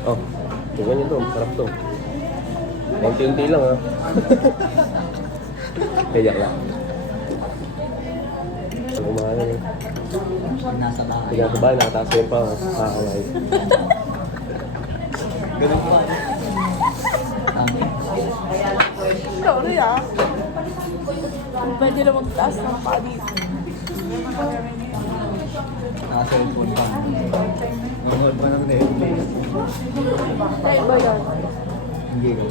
Oh, tingnan nyo to. Sarap to. Unti-unti lang ha. Kaya lang. Pag umahan eh. Nasa bahay. Kaya ito ba, nakataas yun pa. Kakakalay. Ganun pa. Sorry ah. Pwede na magtaas ng padi. Naka-cellphone pa. Nanonood pa ng Netflix. Tayo ba yan? Hindi ko.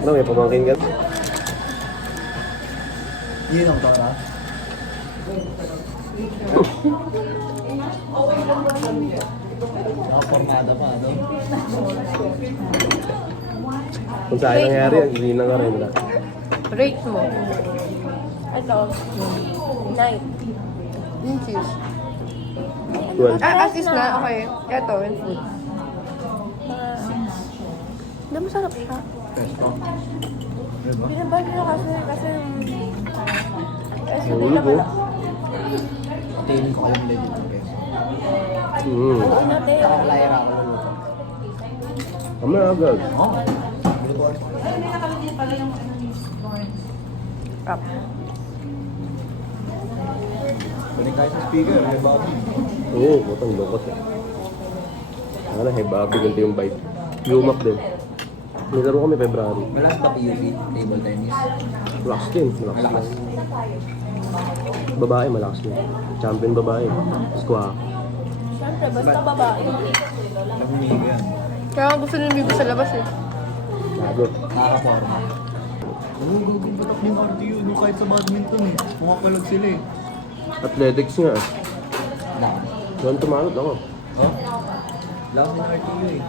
Ano, may pamangkin ka? Yun ang tara. Nakapormada pa, no? Kung sa akin nangyari yan, hindi na nga rin. Rate mo. Ano? 9. Yung cheese. 12. Assist na? Okay. Ito, yung food. Hindi masarap siya. Pesto. Diba? Pinabali na kasi Nahulog oh. Tingin ko alam legit ng pesto. Oo natin. Nakalayra ako luluto. Kami agad. Oo. Lutuan. Up. Pwede kahit sa speaker, may baboy. Oo, butang lukot eh. Ano, hebabi ganito yung bite. Lumak din. Nilaro kami February. Malakas ba PUP? Table tennis? Malakas din. Malakas din. Babae, malakas din. Champion babae. Squawk. Siyempre, basta babae. Nagmimigo yan. Kaya gusto nyo bigo sa labas eh. Lago. Nakaporma. Gugumpatak din RTU, no? Kahit sa badminton eh. Pumapalag sila eh. Athletics nga. Lang. Doon tumanot ako. Oh? Lang din RTU eh.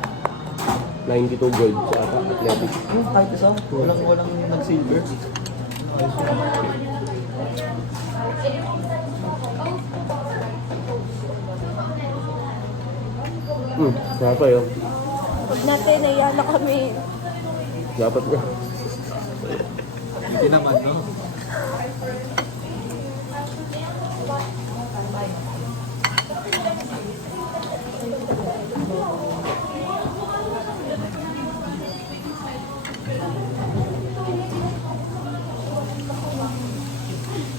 92 gold sa athletics. Kahit isa, walang nag-silver. Kaya pa yun. Huwag natin, naiyan na kami. Dapat nga. Hindi naman, no?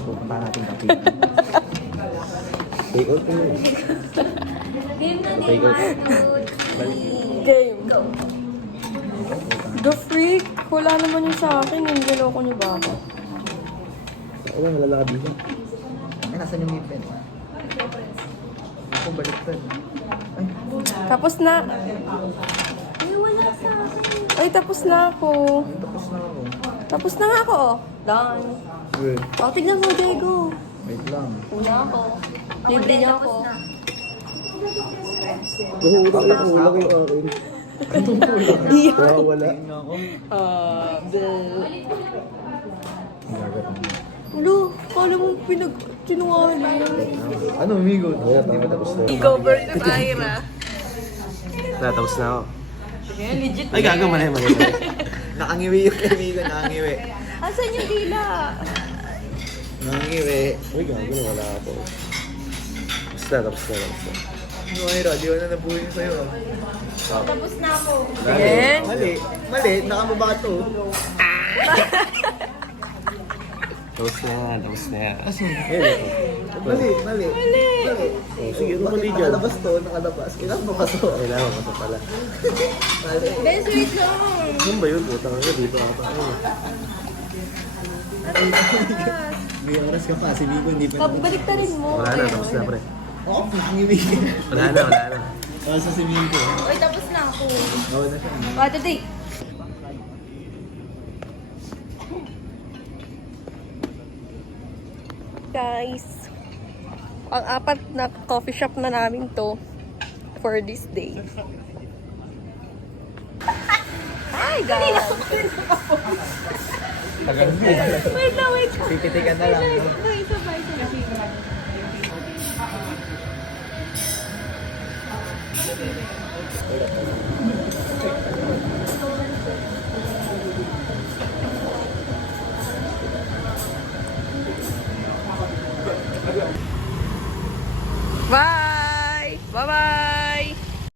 Pupunta natin kape. Take out ko yun. Game na din, Take out. Game. The freak! Wala naman yun sa akin. Yung niloko niyo ba ako? Wala, lalaki na. Ay, nasan yung may pen? Ako, baliktad. Ay, Tapos na. Ay, wala sa akin. Ay, tapos na ako. tapos na ako. Tapos na nga ako, oh. Done. Wait, O, tignan mo, Diego. wait lang. Una ako. Libre niya ako. Nahulang yung akin. Kaya wala. Tingin nga ako. Gagat mo. Ulo, kala mo sinungaling. Ano, amigo? Kaya tapos na. Ikaw versus Ira. Natapos na ako. Legit. Ay, gago, mali. Nakangiwi yung amigo, nakangiwi. Asan yung dila? Nakangiwi. Uy, gago na wala ako. Tapos na. Ano, Ira, di ko na nabuhin sa'yo. Tapos na ako. Mali, mali, nakababa to. Tapos na yan. Mali. Oh, sige, Bakit mali dyan. nakalabas to, nakalabas. Kailangan papasok. Kailangan ko ito pala. Mali. Best wait lang. Saan ba yun? Putang ina, dito ata. May oras ka pa, si Migo hindi pa Pabalik ta rin mo. Wala na, tapos na pre. Oo, nakangiwi. Wala na. Tapos sa si Migo. Uy, tapos na ako. Oo na siya. What day? Guys, ang apat na coffee shop na namin to for this day. Hi guys! Tagal mo. Wait lang. Tititikan na lang. No? Wait,